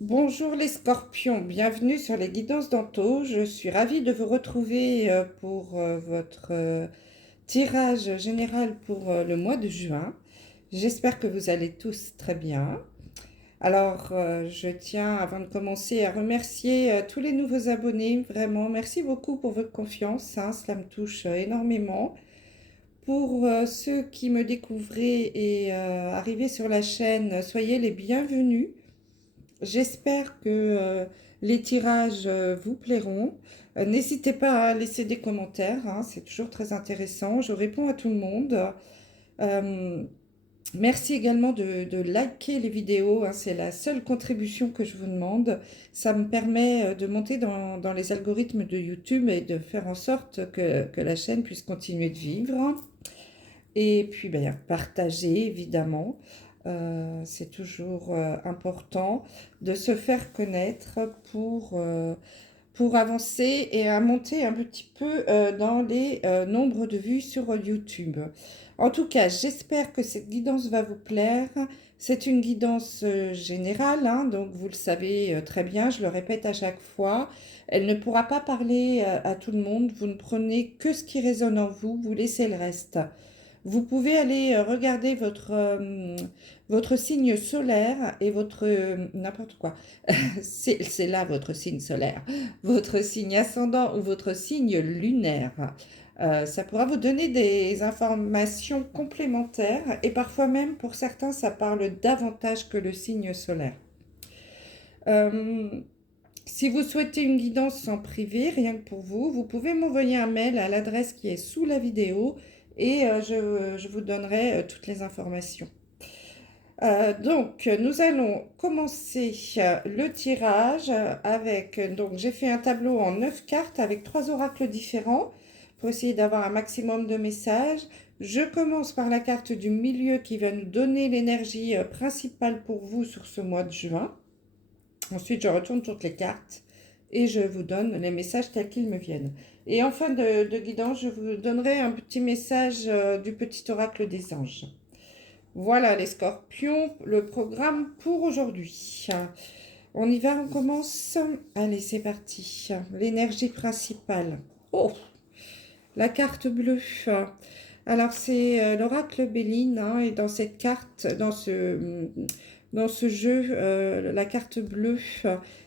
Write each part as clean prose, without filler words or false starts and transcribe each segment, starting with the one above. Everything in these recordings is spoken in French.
Bonjour les scorpions, bienvenue sur les guidances d'Anto. Je suis ravie de vous retrouver pour votre tirage général pour le mois de juin. J'espère que vous allez tous très bien. Alors, je tiens, avant de commencer, à remercier tous les nouveaux abonnés. Vraiment, merci beaucoup pour votre confiance, hein, cela me touche énormément. Pour ceux qui me découvrez et arrivez sur la chaîne, soyez les bienvenus. J'espère que les tirages vous plairont. N'hésitez pas à laisser des commentaires, hein, c'est toujours très intéressant. Je réponds à tout le monde. Euh, Merci également de liker les vidéos, hein, c'est la seule contribution que je vous demande. Ça me permet de monter dans les algorithmes de YouTube et de faire en sorte que la chaîne puisse continuer de vivre. Et puis, ben, partager, évidemment. C'est toujours important de se faire connaître pour avancer et à monter un petit peu dans les nombres de vues sur YouTube. En tout cas, j'espère que cette guidance va vous plaire. C'est une guidance générale, hein, donc vous le savez très bien, je le répète à chaque fois. Elle ne pourra pas parler à tout le monde. Vous ne prenez que ce qui résonne en vous, vous laissez le reste. Vous pouvez aller regarder votre signe solaire et votre... n'importe quoi. C'est là votre signe solaire. Votre signe ascendant ou votre signe lunaire. Ça pourra vous donner des informations complémentaires et parfois même pour certains ça parle davantage que le signe solaire. Euh, Si vous souhaitez une guidance en privé, rien que pour vous, vous pouvez m'envoyer un mail à l'adresse qui est sous la vidéo et je vous donnerai toutes les informations. Donc, nous allons commencer le tirage avec, donc j'ai fait un tableau en 9 cartes avec 3 oracles différents pour essayer d'avoir un maximum de messages. Je commence par la carte du milieu qui va nous donner l'énergie principale pour vous sur ce mois de juin. Ensuite, je retourne toutes les cartes et je vous donne les messages tels qu'ils me viennent. Et en fin de guidance, je vous donnerai un petit message du petit oracle des anges. Voilà les scorpions, le programme pour aujourd'hui. On y va, on commence. Allez, c'est parti. L'énergie principale. Oh, la carte bleue. Alors, c'est l'oracle Béline, hein, et dans cette carte, dans ce jeu, la carte bleue,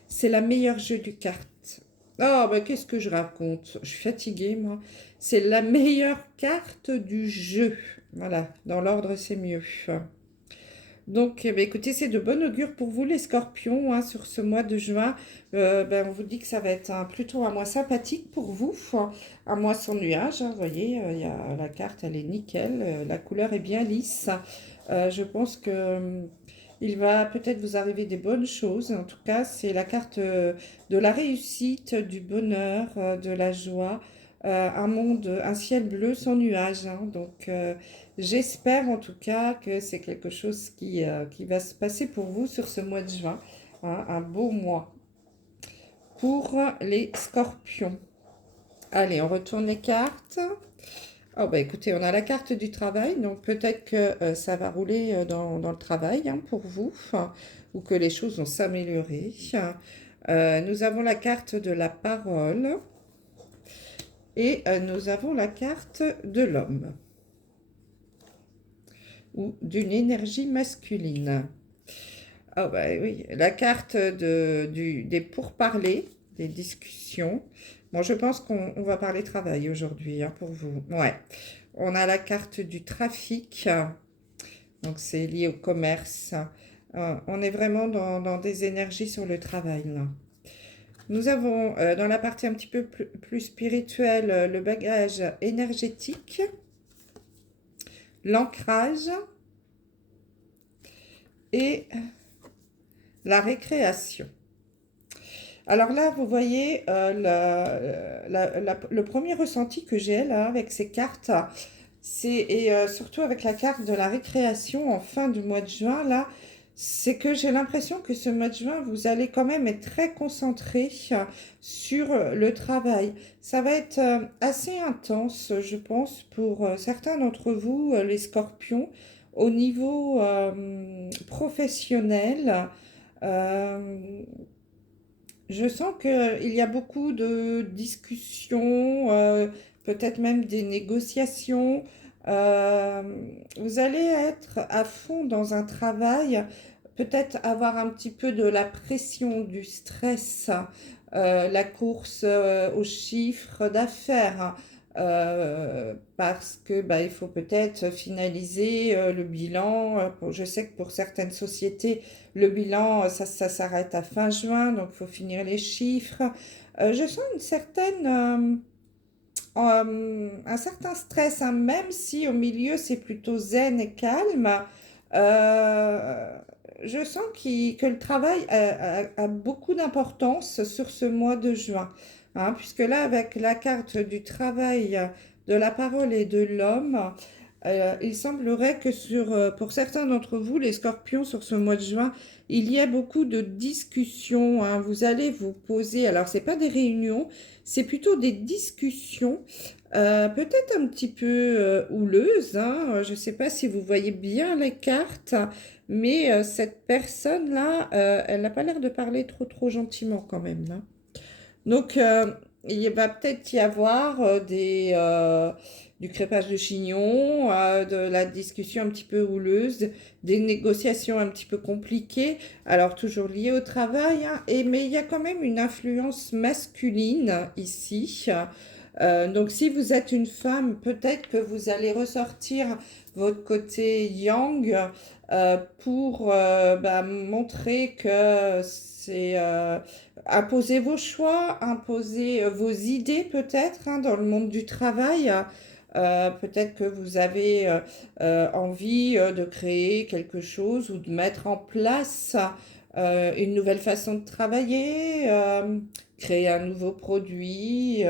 c'est la meilleure jeu du carte. Oh, bah, qu'est-ce que je raconte? Je suis fatiguée, moi. C'est la meilleure carte du jeu. Voilà, dans l'ordre, c'est mieux. Donc, eh ben, écoutez, c'est de bon augure pour vous, les scorpions, hein, sur ce mois de juin. Ben, on vous dit que ça va être plutôt un mois sympathique pour vous, hein, un mois sans nuages, hein, vous voyez, la carte, elle est nickel, la couleur est bien lisse. Je pense que il va peut-être vous arriver des bonnes choses. En tout cas, c'est la carte de la réussite, du bonheur, de la joie, un monde, un ciel bleu sans nuages, hein. Donc, j'espère en tout cas que c'est quelque chose qui va se passer pour vous sur ce mois de juin, hein, un beau mois pour les scorpions. Allez, on retourne les cartes. Oh bah écoutez, on a la carte du travail, donc peut-être que ça va rouler dans le travail, hein, pour vous, hein, ou que les choses vont s'améliorer. Nous avons la carte de la parole et nous avons la carte de l'homme ou d'une énergie masculine. Ah bah oui, la carte des pourparlers, des discussions. Bon, je pense qu'on va parler travail aujourd'hui, hein, pour vous. Ouais. On a la carte du trafic, donc c'est lié au commerce. On est vraiment dans des énergies sur le travail, là. Nous avons dans la partie un petit peu plus spirituelle le bagage énergétique, l'ancrage et la récréation. Alors là, vous voyez le premier ressenti que j'ai là avec ces cartes, et surtout avec la carte de la récréation en fin du mois de juin, là, c'est que j'ai l'impression que ce mois de juin, vous allez quand même être très concentré sur le travail. Ça va être assez intense, je pense, pour certains d'entre vous, les scorpions, au niveau professionnel. Euh, je sens qu'il y a beaucoup de discussions, peut-être même des négociations. Euh, Vous allez être à fond dans un travail, peut-être avoir un petit peu de la pression, du stress, la course aux chiffres d'affaires, parce que bah, il faut peut-être finaliser le bilan. Je sais que pour certaines sociétés, le bilan, ça s'arrête à fin juin, donc il faut finir les chiffres. Je sens un certain stress, hein, même si au milieu c'est plutôt zen et calme. euh, je sens que le travail a beaucoup d'importance sur ce mois de juin, hein, puisque là, avec la carte du travail, de la parole et de l'homme, il semblerait que pour certains d'entre vous, les scorpions, sur ce mois de juin, il y a beaucoup de discussions, hein. Vous allez vous poser, alors c'est pas des réunions, c'est plutôt des discussions, peut-être un petit peu houleuses, hein. Je ne sais pas si vous voyez bien les cartes, mais cette personne-là, elle n'a pas l'air de parler trop gentiment quand même, là. Donc, il va peut-être y avoir du crépage de chignon, de la discussion un petit peu houleuse, des négociations un petit peu compliquées, alors toujours liées au travail, hein, mais il y a quand même une influence masculine ici. Donc, si vous êtes une femme, peut-être que vous allez ressortir votre côté yang pour bah, montrer que c'est imposer vos choix, imposer vos idées peut-être, hein, dans le monde du travail. Peut-être que vous avez envie de créer quelque chose ou de mettre en place une nouvelle façon de travailler, créer un nouveau produit.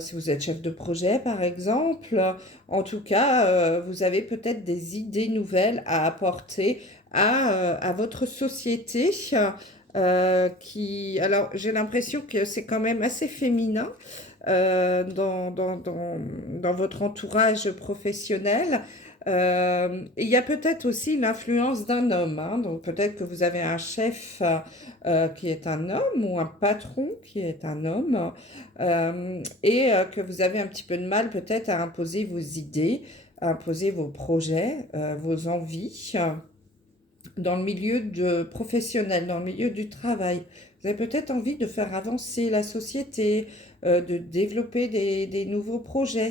Si vous êtes chef de projet, par exemple. En tout cas, vous avez peut-être des idées nouvelles à apporter à votre société. Alors, j'ai l'impression que c'est quand même assez féminin dans votre entourage professionnel. Il y a peut-être aussi l'influence d'un homme, hein. Donc peut-être que vous avez un chef qui est un homme ou un patron qui est un homme, et que vous avez un petit peu de mal peut-être à imposer vos idées, à imposer vos projets, vos envies dans le professionnel, dans le milieu du travail. Vous avez peut-être envie de faire avancer la société, de développer des nouveaux projets,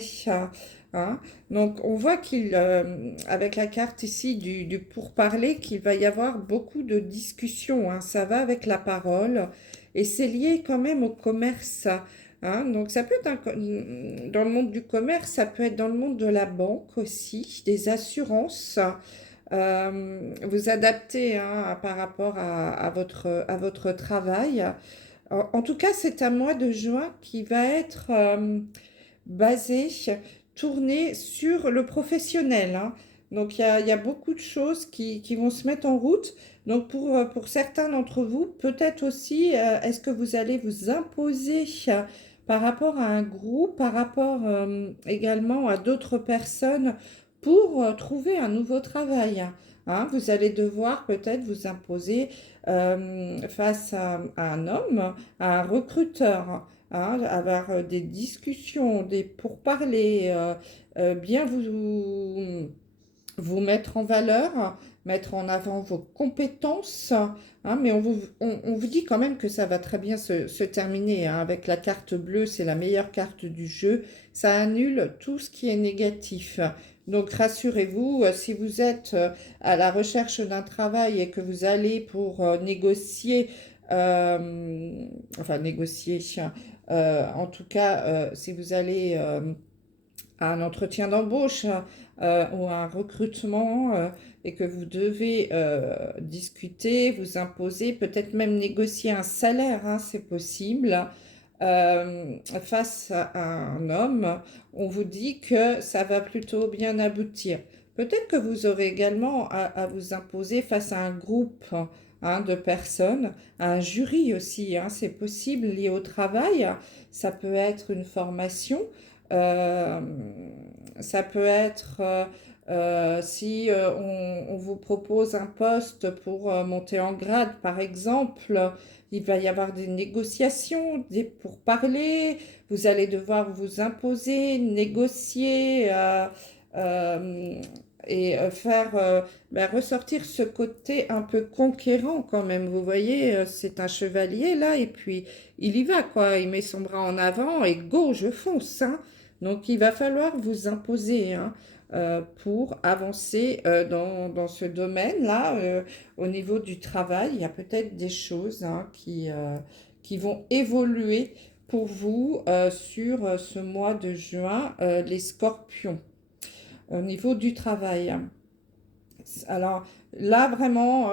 hein. Donc, on voit avec la carte ici du pourparler, qu'il va y avoir beaucoup de discussions, hein. Ça va avec la parole et c'est lié quand même au commerce, hein. Donc, ça peut être dans le monde du commerce, ça peut être dans le monde de la banque aussi, des assurances. Vous adapter, hein, par rapport à votre travail. En tout cas, c'est un mois de juin qui va être basé, tourné sur le professionnel, hein. Donc, il y a beaucoup de choses qui vont se mettre en route. Donc, pour certains d'entre vous, peut-être aussi, est-ce que vous allez vous imposer par rapport à un groupe, par rapport également à d'autres personnes pour trouver un nouveau travail, hein. Vous allez devoir peut-être vous imposer face à un homme, à un recruteur, hein, avoir des discussions, des pourparlers, bien vous mettre en valeur, mettre en avant vos compétences, hein, mais on vous dit quand même que ça va très bien se terminer, hein. Avec la carte bleue, c'est la meilleure carte du jeu. Ça annule tout ce qui est négatif. Donc rassurez-vous, si vous êtes à la recherche d'un travail et que vous allez pour négocier, enfin négocier, en tout cas, si vous allez à un entretien d'embauche ou à un recrutement et que vous devez discuter, vous imposer, peut-être même négocier un salaire, hein, c'est possible. Face à un homme, on vous dit que ça va plutôt bien aboutir. Peut-être que vous aurez également à vous imposer face à un groupe, hein, de personnes, à un jury aussi, hein, c'est possible lié au travail. Ça peut être une formation, euh, ça peut être Si on vous propose un poste pour monter en grade, par exemple, il va y avoir des négociations, des pourparlers, vous allez devoir vous imposer, négocier euh, et faire ressortir ce côté un peu conquérant quand même. Vous voyez, c'est un chevalier là, et puis il y va quoi, il met son bras en avant et go, je fonce, hein. Donc il va falloir vous imposer, hein, pour avancer dans ce domaine-là. Au niveau du travail, il y a peut-être des choses, hein, qui vont évoluer pour vous sur ce mois de juin, les scorpions, au niveau du travail. Alors là, vraiment,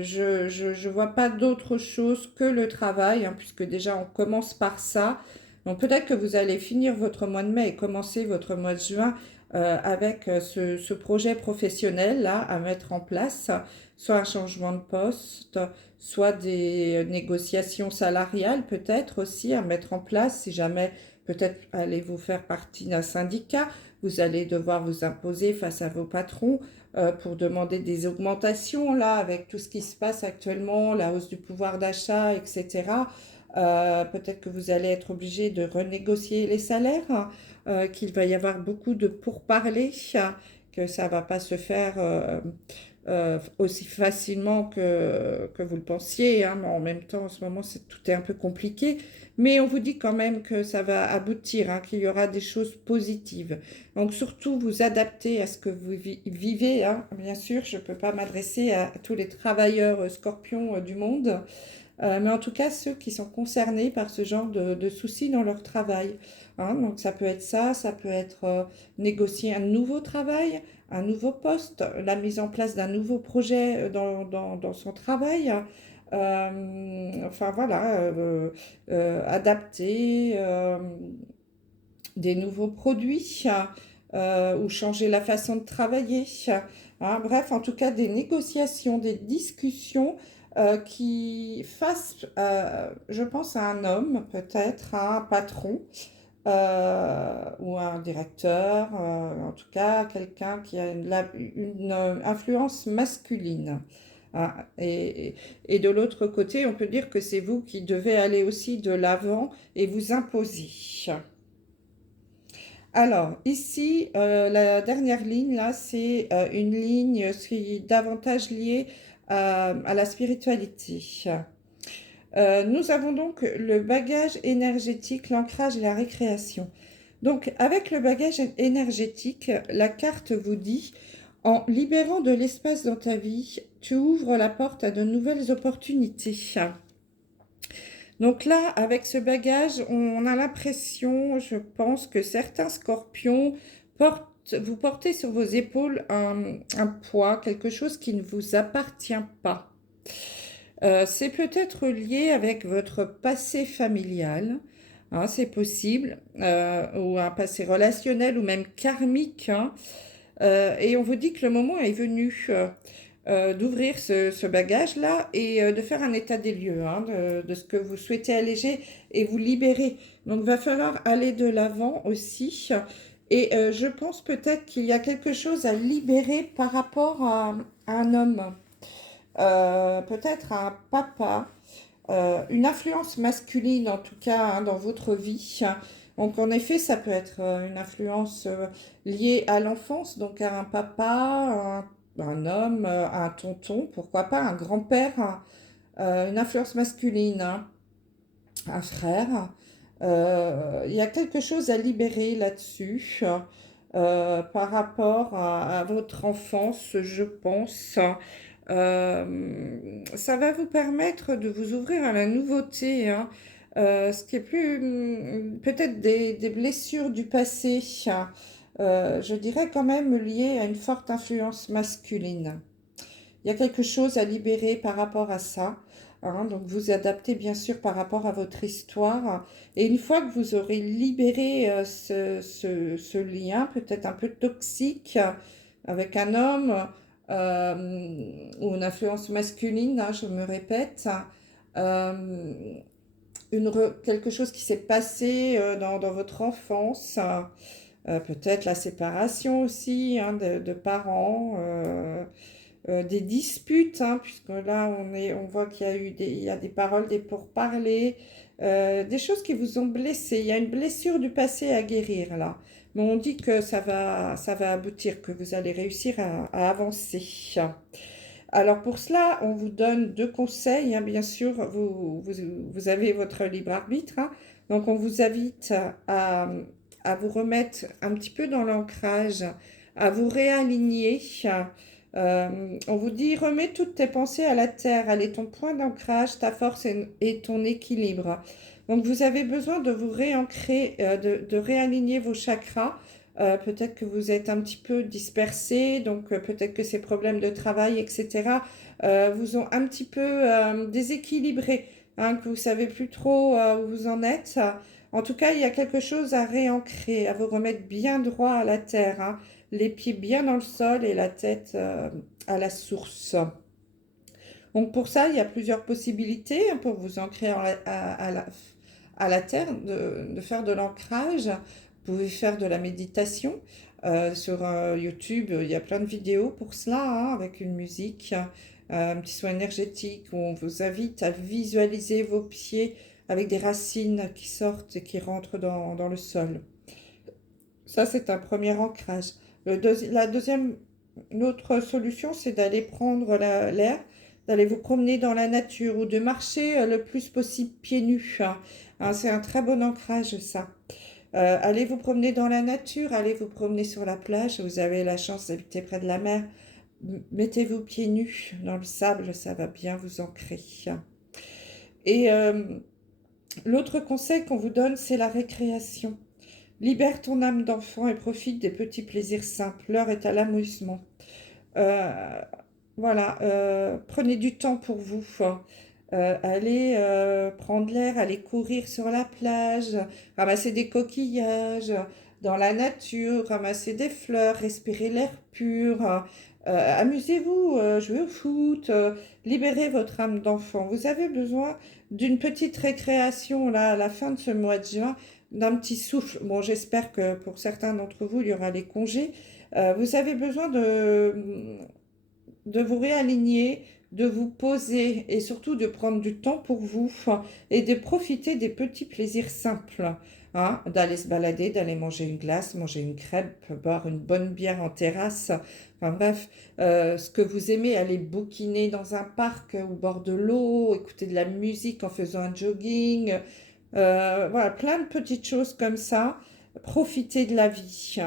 je vois pas d'autre chose que le travail, hein, puisque déjà on commence par ça. Donc peut-être que vous allez finir votre mois de mai et commencer votre mois de juin avec ce projet professionnel là à mettre en place, soit un changement de poste, soit des négociations salariales peut-être aussi à mettre en place si jamais peut-être allez-vous faire partie d'un syndicat, vous allez devoir vous imposer face à vos patrons pour demander des augmentations, là, avec tout ce qui se passe actuellement, la hausse du pouvoir d'achat, etc. Peut-être que vous allez être obligé de renégocier les salaires, qu'il va y avoir beaucoup de pourparlers, que ça ne va pas se faire aussi facilement que vous le pensiez, hein, mais en même temps, en ce moment, tout est un peu compliqué. Mais on vous dit quand même que ça va aboutir, hein, qu'il y aura des choses positives. Donc surtout, vous adapter à ce que vous vivez, hein. Bien sûr, je ne peux pas m'adresser à tous les travailleurs scorpions du monde, mais en tout cas, ceux qui sont concernés par ce genre de soucis dans leur travail, hein. Donc ça peut être ça, ça peut être négocier un nouveau travail, un nouveau poste, la mise en place d'un nouveau projet dans son travail. Enfin voilà, adapter des nouveaux produits ou changer la façon de travailler, hein. Bref, en tout cas, des négociations, des discussions qui fassent, je pense, à un homme, peut-être, à un patron ou à un directeur, en tout cas, quelqu'un qui a une influence masculine, hein. Et de l'autre côté, on peut dire que c'est vous qui devez aller aussi de l'avant et vous imposer. Alors, ici, la dernière ligne, là, c'est une ligne qui est davantage liée à la spiritualité. Nous avons donc le bagage énergétique, l'ancrage et la récréation. Donc, avec le bagage énergétique, la carte vous dit, en libérant de l'espace dans ta vie, tu ouvres la porte à de nouvelles opportunités. Donc là, avec ce bagage, on a l'impression, je pense, que certains scorpions vous portez sur vos épaules un poids, quelque chose qui ne vous appartient pas. C'est peut-être lié avec votre passé familial, hein, c'est possible, ou un passé relationnel ou même karmique, hein. Et on vous dit que le moment est venu d'ouvrir ce bagage-là et de faire un état des lieux, hein, de ce que vous souhaitez alléger et vous libérer. Donc, il va falloir aller de l'avant aussi. Et je pense peut-être qu'il y a quelque chose à libérer par rapport à un homme, peut-être à un papa, une influence masculine en tout cas, hein, dans votre vie. Donc en effet, ça peut être une influence liée à l'enfance, donc à un papa, un homme, un tonton, pourquoi pas un grand-père, hein, une influence masculine, hein, un frère. Il y a quelque chose à libérer là-dessus par rapport à votre enfance, je pense. Ça va vous permettre de vous ouvrir à la nouveauté, hein. Ce qui est plus peut-être des blessures du passé, hein. Je dirais quand même liées à une forte influence masculine. Il y a quelque chose à libérer par rapport à ça, hein. Donc vous adaptez bien sûr par rapport à votre histoire. Et une fois que vous aurez libéré ce lien, peut-être un peu toxique, avec un homme ou une influence masculine, hein, je me répète, quelque chose qui s'est passé dans votre enfance, peut-être la séparation aussi hein, de parents, des disputes, hein, puisque là on voit qu'il y a il y a des paroles, des pourparlers, des choses qui vous ont blessé. Il y a une blessure du passé à guérir là. Mais on dit que ça va aboutir, que vous allez réussir à avancer. Alors pour cela, on vous donne deux conseils, hein, bien sûr, vous avez votre libre arbitre, hein. Donc on vous invite à vous remettre un petit peu dans l'ancrage, à vous réaligner. On vous dit, remets toutes tes pensées à la terre, elle est ton point d'ancrage, ta force et ton équilibre. Donc vous avez besoin de vous réancrer, de réaligner vos chakras. Peut-être que vous êtes un petit peu dispersé, donc peut-être que ces problèmes de travail, etc., vous ont un petit peu déséquilibré, hein, que vous savez plus trop où vous en êtes. En tout cas, il y a quelque chose à réancrer, à vous remettre bien droit à la terre, hein, les pieds bien dans le sol et la tête à la source. Donc pour ça, il y a plusieurs possibilités hein, pour vous ancrer à la terre, de faire de l'ancrage. Vous pouvez faire de la méditation. Sur YouTube, il y a plein de vidéos pour cela, hein, avec une musique, un petit soin énergétique où on vous invite à visualiser vos pieds avec des racines qui sortent et qui rentrent dans le sol. Ça, c'est un premier ancrage. La deuxième, l'autre solution, c'est d'aller prendre l'air, d'aller vous promener dans la nature ou de marcher le plus possible pieds nus, hein. Hein, c'est un très bon ancrage, ça. Allez vous promener dans la nature, allez vous promener sur la plage. Vous avez la chance d'habiter près de la mer. Mettez-vous pieds nus dans le sable, ça va bien vous ancrer. Et l'autre conseil qu'on vous donne, c'est la récréation. Libère ton âme d'enfant et profite des petits plaisirs simples. L'heure est à l'amusement. Euh, voilà, prenez du temps pour vous. Allez prendre l'air, allez courir sur la plage, ramasser des coquillages dans la nature, ramasser des fleurs, respirer l'air pur. Amusez-vous, jouez au foot, libérez votre âme d'enfant. Vous avez besoin d'une petite récréation là, à la fin de ce mois de juin, d'un petit souffle. Bon, j'espère que pour certains d'entre vous, il y aura les congés. Vous avez besoin de vous réaligner, de vous poser et surtout de prendre du temps pour vous et de profiter des petits plaisirs simples, hein, d'aller se balader, d'aller manger une glace, manger une crêpe, boire une bonne bière en terrasse. Enfin bref, ce que vous aimez, aller bouquiner dans un parc au bord de l'eau, écouter de la musique en faisant un jogging. Voilà, plein de petites choses comme ça. Profitez de la vie,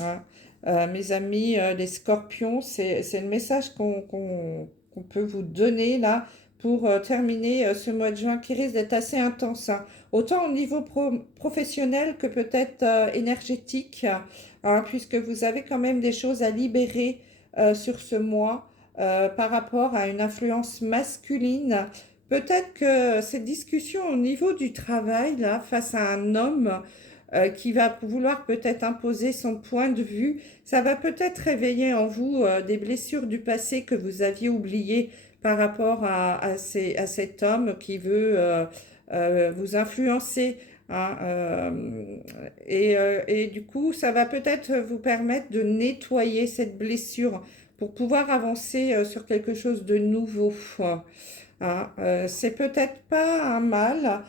hein. Mes amis, les scorpions, c'est le message qu'on peut vous donner là pour terminer ce mois de juin qui risque d'être assez intense, hein. Autant au niveau professionnel que peut-être énergétique, hein, puisque vous avez quand même des choses à libérer sur ce mois par rapport à une influence masculine. Peut-être que cette discussion au niveau du travail, là, face à un homme, qui va vouloir peut-être imposer son point de vue. Ça va peut-être réveiller en vous des blessures du passé que vous aviez oubliées par rapport à cet homme qui veut vous influencer, hein, et du coup, ça va peut-être vous permettre de nettoyer cette blessure pour pouvoir avancer sur quelque chose de nouveau, hein. C'est peut-être pas un mal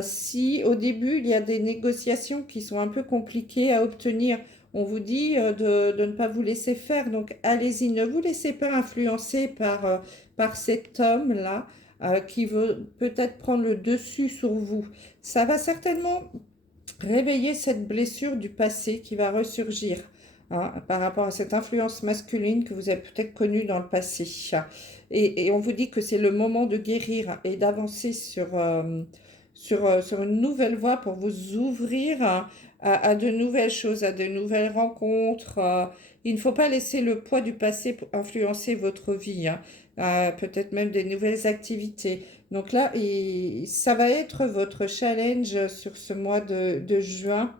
si au début il y a des négociations qui sont un peu compliquées à obtenir. On vous dit de ne pas vous laisser faire, donc allez-y, ne vous laissez pas influencer par cet homme-là qui veut peut-être prendre le dessus sur vous. Ça va certainement réveiller cette blessure du passé qui va ressurgir, hein, par rapport à cette influence masculine que vous avez peut-être connue dans le passé. Et on vous dit que c'est le moment de guérir et d'avancer sur une nouvelle voie pour vous ouvrir à de nouvelles choses, à de nouvelles rencontres. Il ne faut pas laisser le poids du passé influencer votre vie, hein, peut-être même des nouvelles activités. Donc là, ça va être votre challenge sur ce mois de juin,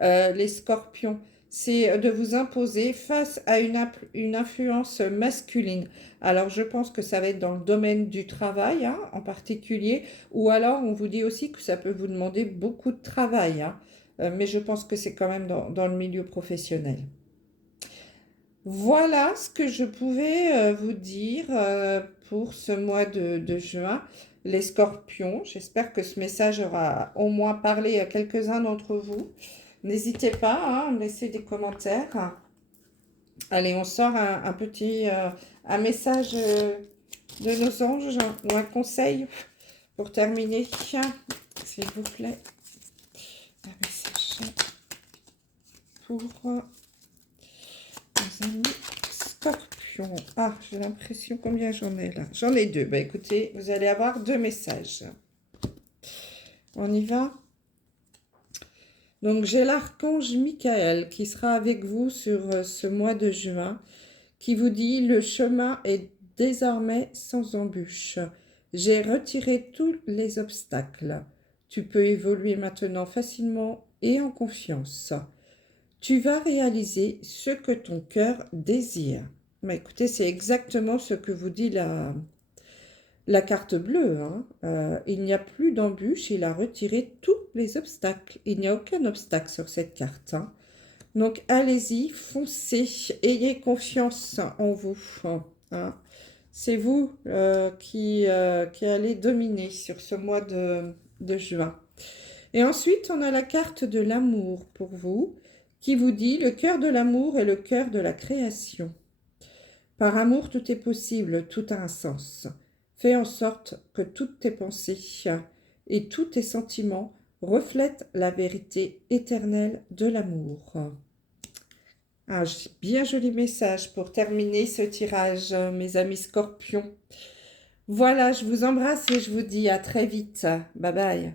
les scorpions. C'est de vous imposer face à une influence masculine. Alors, je pense que ça va être dans le domaine du travail, hein, en particulier, ou alors on vous dit aussi que ça peut vous demander beaucoup de travail, hein. mais je pense que c'est quand même dans le milieu professionnel. Voilà ce que je pouvais vous dire pour ce mois de juin. Les scorpions, j'espère que ce message aura au moins parlé à quelques-uns d'entre vous. N'hésitez pas hein, à me laisser des commentaires. Allez, on sort un petit un message de nos anges ou un conseil pour terminer, s'il vous plaît. Un message pour nos amis scorpions. Ah, j'ai l'impression combien j'en ai là. J'en ai deux. Bah écoutez, vous allez avoir deux messages. On y va? Donc j'ai l'archange Michael qui sera avec vous sur ce mois de juin, qui vous dit: le chemin est désormais sans embûche. J'ai retiré tous les obstacles. Tu peux évoluer maintenant facilement et en confiance. Tu vas réaliser ce que ton cœur désire. Mais écoutez, c'est exactement ce que vous dit la carte bleue. Hein. Il n'y a plus d'embûche, il a retiré tous les obstacles. Il n'y a aucun obstacle sur cette carte. Hein. Donc allez-y, foncez, ayez confiance en vous. Hein. C'est vous qui allez dominer sur ce mois de juin. Et ensuite, on a la carte de l'amour pour vous, qui vous dit: le cœur de l'amour est le cœur de la création. Par amour, tout est possible, tout a un sens. Fais en sorte que toutes tes pensées et tous tes sentiments reflètent la vérité éternelle de l'amour. Un bien joli message pour terminer ce tirage, mes amis scorpions. Voilà, je vous embrasse et je vous dis à très vite. Bye bye.